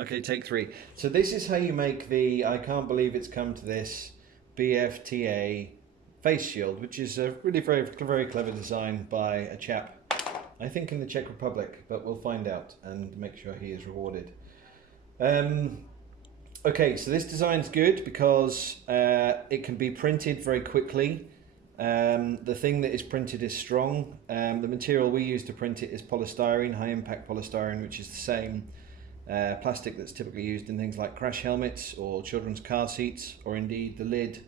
Okay, take three. So this is how you make the, I can't believe it's come to this, BFTA face shield, which is a really very, very clever design by a chap, I think in the Czech Republic, but we'll find out and make sure he is rewarded. Okay, so this design's good because it can be printed very quickly. The thing that is printed is strong. The material we use to print it is polystyrene, high impact polystyrene, which is the same plastic that's typically used in things like crash helmets or children's car seats, or indeed the lid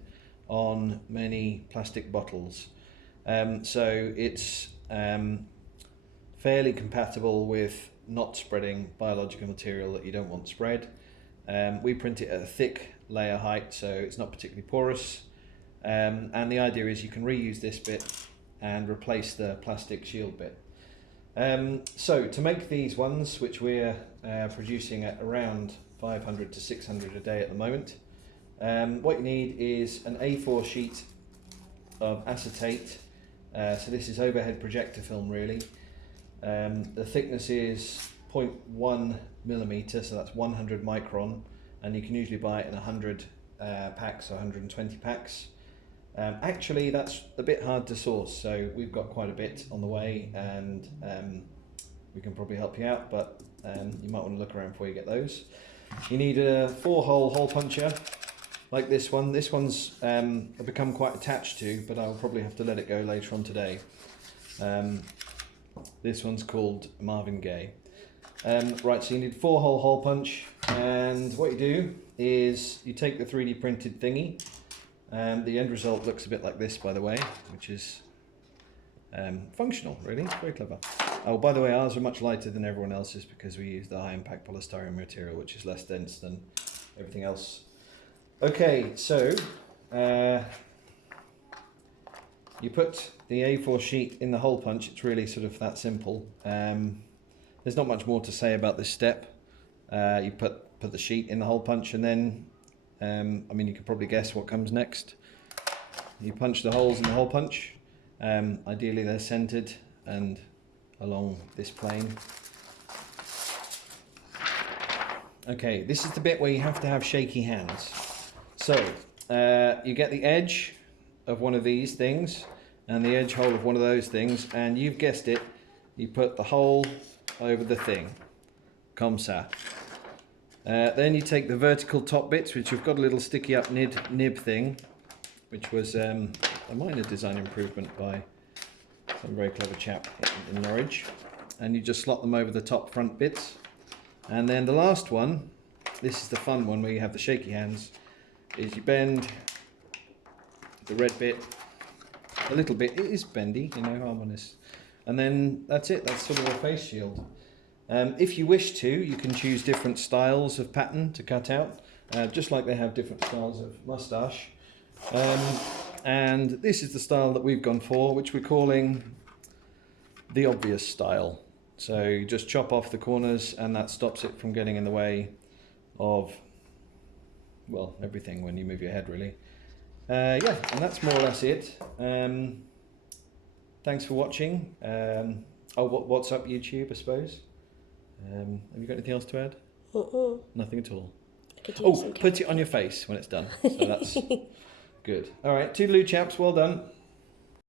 on many plastic bottles. So it's fairly compatible with not spreading biological material that you don't want spread. We print it at a thick layer height, so it's not particularly porous. And the idea is you can reuse this bit and replace the plastic shield bit. So to make these ones, which we're producing at around 500 to 600 a day at the moment, what you need is an A4 sheet of acetate. So this is overhead projector film really. The thickness is 0.1 millimeter, so that's 100 micron, and you can usually buy it in 100 packs or 120 packs. Actually, that's a bit hard to source, so we've got quite a bit on the way, and we can probably help you out, but you might want to look around before you get those. You need a 4-hole hole puncher like this one. This one's I've become quite attached to, but I'll probably have to let it go later on today. This one's called Marvin Gaye. Right, so you need 4-hole hole punch, and what you do is you take the 3D printed thingy. The end result looks a bit like this, by the way, which is functional, really. It's very clever. Oh, by the way, ours are much lighter than everyone else's because we use the high impact polystyrene material, which is less dense than everything else. Okay, so you put the A4 sheet in the hole punch. It's really sort of that simple. There's not much more to say about this step. You put the sheet in the hole punch, and then I mean, you can probably guess what comes next. You punch the holes in the hole punch. Ideally they're centered and along this plane. Okay, this is the bit where you have to have shaky hands. So you get the edge of one of these things and the edge hole of one of those things, and you've guessed it, you put the hole over the thing. Comme ça. Then you take the vertical top bits, which have got a little sticky up nib thing, which was a minor design improvement by some very clever chap in Norwich, and you just slot them over the top front bits. And then the last one, this is the fun one where you have the shaky hands, is you bend the red bit a little bit. It is bendy, you know, harmonious. And then that's it, that's sort of a face shield. If you wish to, you can choose different styles of pattern to cut out, just like they have different styles of moustache. And this is the style that we've gone for, which we're calling the obvious style. So you just chop off the corners, and that stops it from getting in the way of, well, everything when you move your head, really. Yeah, and that's more or less it. Thanks for watching. Oh, what's up, YouTube, I suppose? Have you got anything else to add? Nothing at all. Oh, put it on your face when it's done. So that's good. All right, toodaloo chaps, well done.